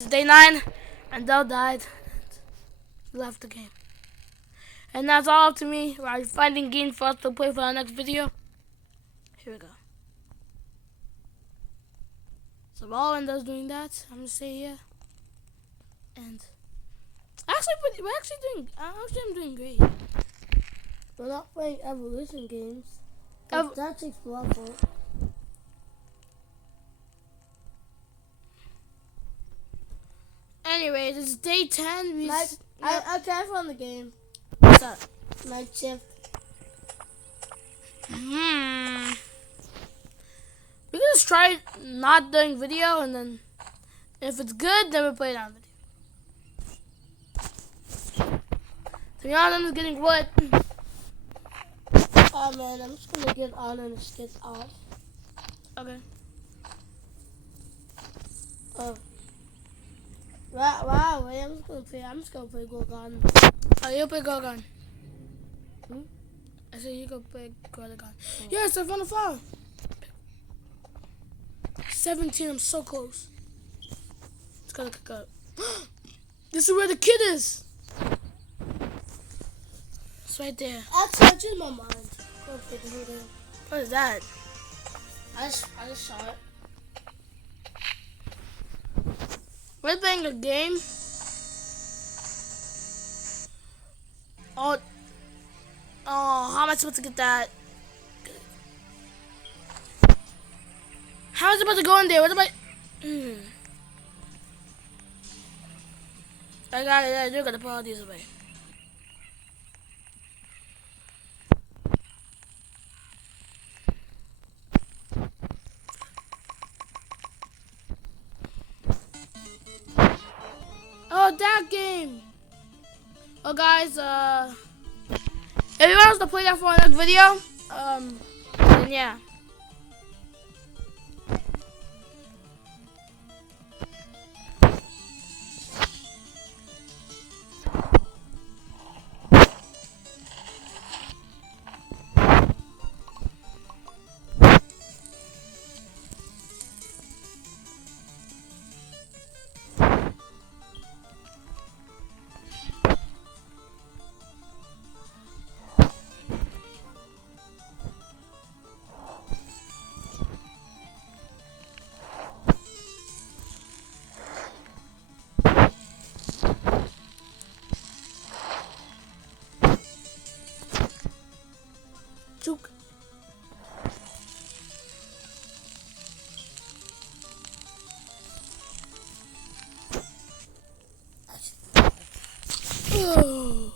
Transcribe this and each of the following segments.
It's day 9, and Dell died. And left the game. And that's all up to me. We're finding games for us to play for our next video. Here we go. So while Ender's doing that, I'm gonna stay here. And I'm doing great. We're not playing evolution games. That takes a lot for it. Anyways, it's day 10. I can't find the game. What's up? Night shift. We can just try not doing video, and then if it's good, then we'll play it on video. To be honest, I'm getting what? Oh man, I'm just gonna get on and just get off. Okay. Oh. Wow, wait, I'm just gonna play Gorgon. Oh, you play Gorgon. I said you go play Gorgon. Oh. Yes, I found a flower. 17, I'm so close. It's gonna cook up. This is where the kid is. It's right there. Actually, I changed my mind. What is that? I just saw it. We're playing a game. Oh, how am I supposed to get that? How am I supposed to go in there? What am I? I got it. I do gotta put all these away. Oh, that game! Oh, guys, if you want us to play that for our next video, then yeah. Juke. Oh.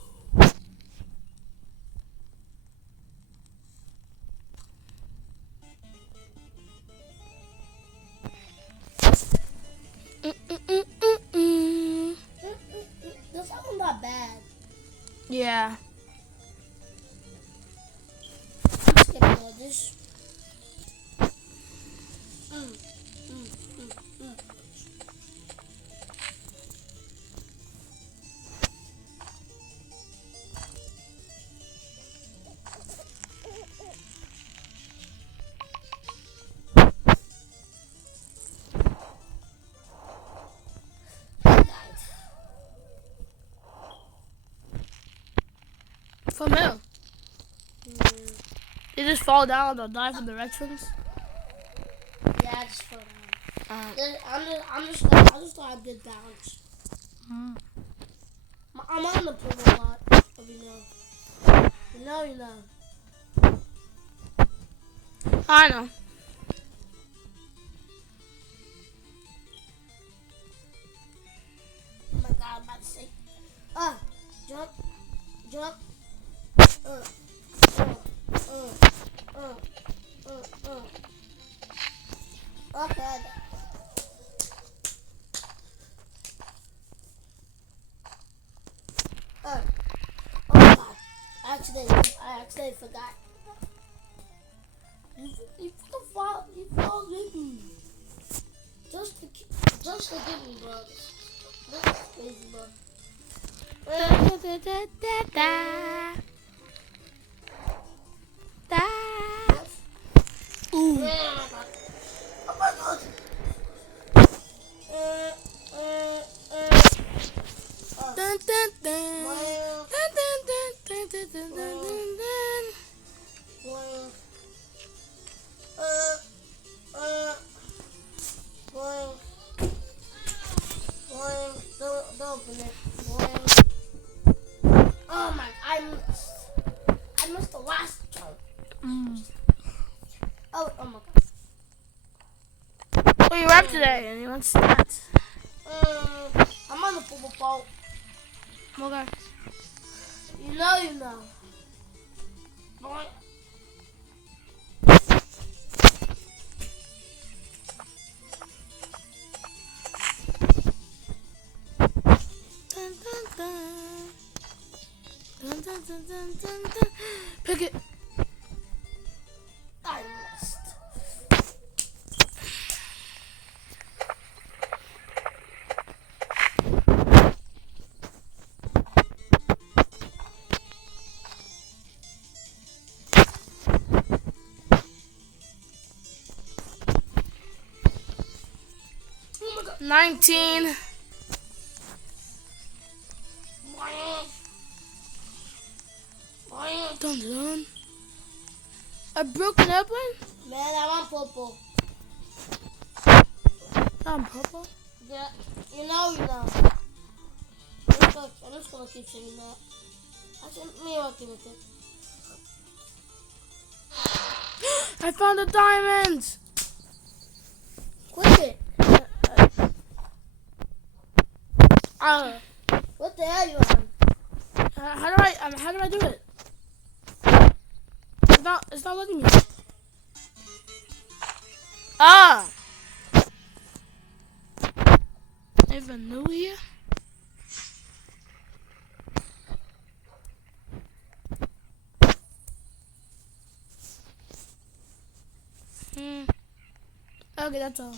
This album's not bad. Yeah. I'm skipping all this. From who? They just fall down or die from directions? Yeah, I just fell down. I just thought I did bounce. I'm on the pool a lot, if you know. You know. I know. Oh my god, I'm about to say. Jump. Okay. Oh my god. I actually forgot. You fall with me. Just to get me, bro. This is crazy, bro. Ooh. Oh my god. it. Boing. Oh my! I missed the last one. Oh my god. Well, you're up today, and you want stats. I'm on the football boat. Okay. You know. Boing. Dun, dun, dun. Dun, dun, dun, dun, dun, dun. Pick it. I missed. Oh my god. 19. Boing. Boing. Dun, dun. A broken airplane? Man, I want purple. I'm purple. Yeah, you know. I'm just gonna keep saying that. Me working with it. I found a diamond. Quit it. Uh, What the hell you on? how do I do it? It's not letting me. Ah. Even new here? Okay, that's all.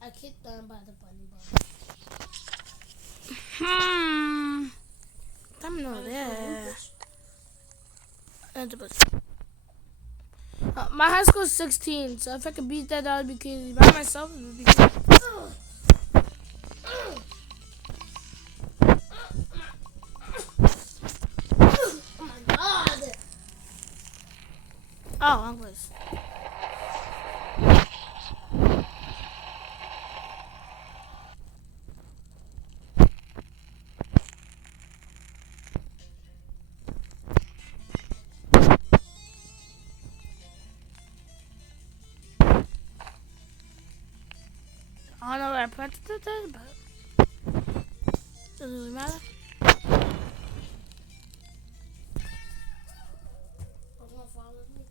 I kicked down by the bunny ball. I'm not there. My high score is 16, so if I could beat that, that would be crazy. By myself, it would be crazy. Oh my god! Oh, wrong place. I don't know where I planted it, but doesn't really matter. Follow me.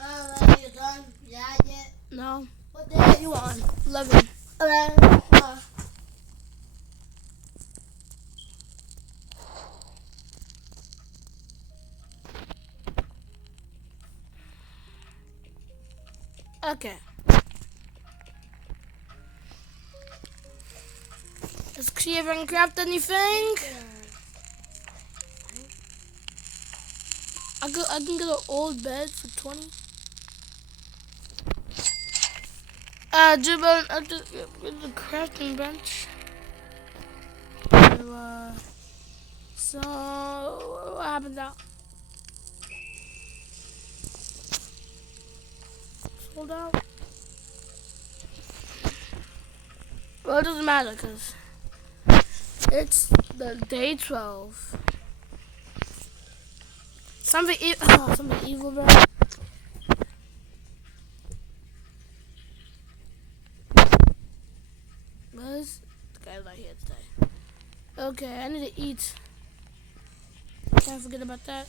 Alright, you done? Yeah, yet? No. What the hell you on? 11. Okay. Let's see if I can craft anything. I can get an old bed for 20. Jubal, I just get the crafting bench. So what happens now? Sold out. Well, it doesn't matter because it's the day 12. Something evil, bro. today. Okay, I need to eat. Can't forget about that.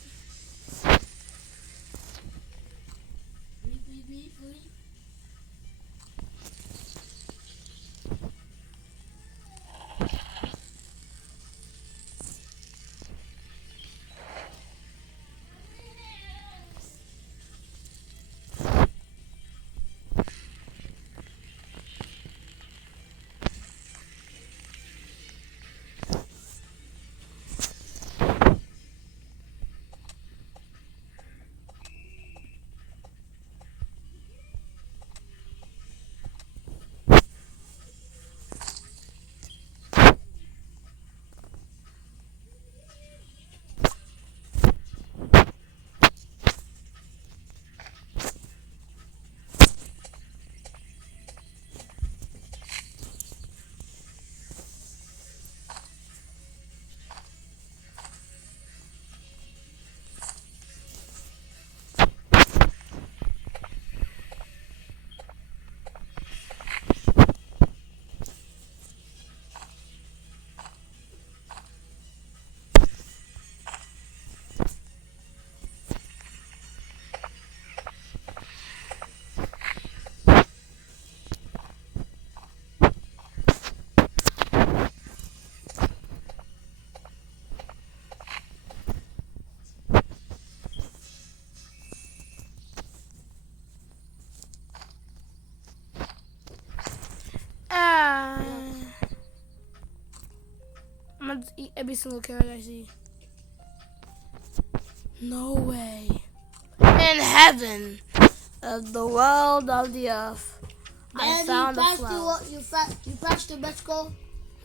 I'm gonna eat every single carrot I see. No way. In heaven of the world of the earth, I found a flower. You passed the best goal?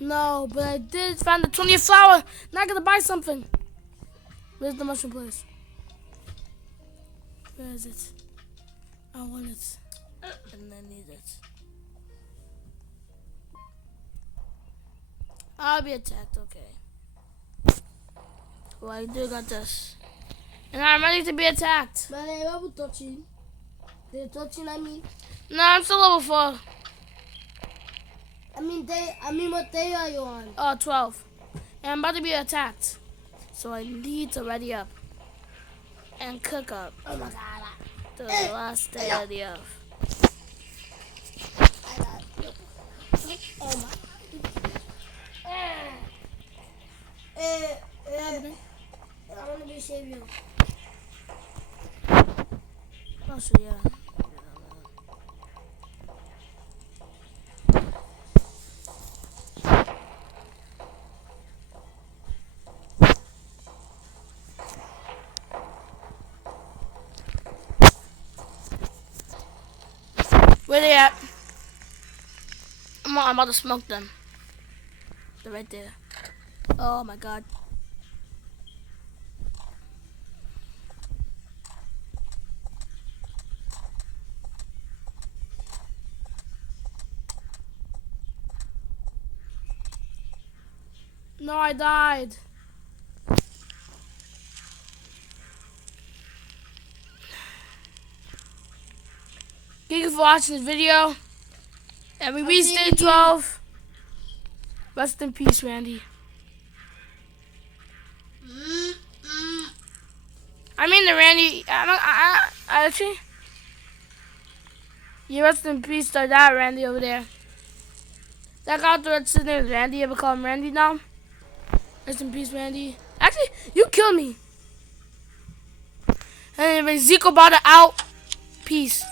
No, but I did find the 20th flower. Now I gotta buy something. Where's the mushroom place? Where is it? I want it. And I need it. I'll be attacked, okay. Well, I do got this. And I'm ready to be attacked. But I was touching. They're touching, I mean. No, I'm still level 4. What day are you on? 12. And I'm about to be attacked. So I need to ready up. And cook up. Oh my god. The last day of the earth. Oh my. I want to be save you. Oh, so yeah. Where they at? I'm about to smoke them. They're right there. Oh my god. No, I died. Thank you for watching this video. And we reached day 12. Rest in peace, Randy. I mean the Randy. Actually, you rest in peace to that Randy over there. That guy that's his name is Randy. You ever call him Randy now? Rest in peace, Randy. Actually, you killed me. Anyway, Zico bought it out. Peace.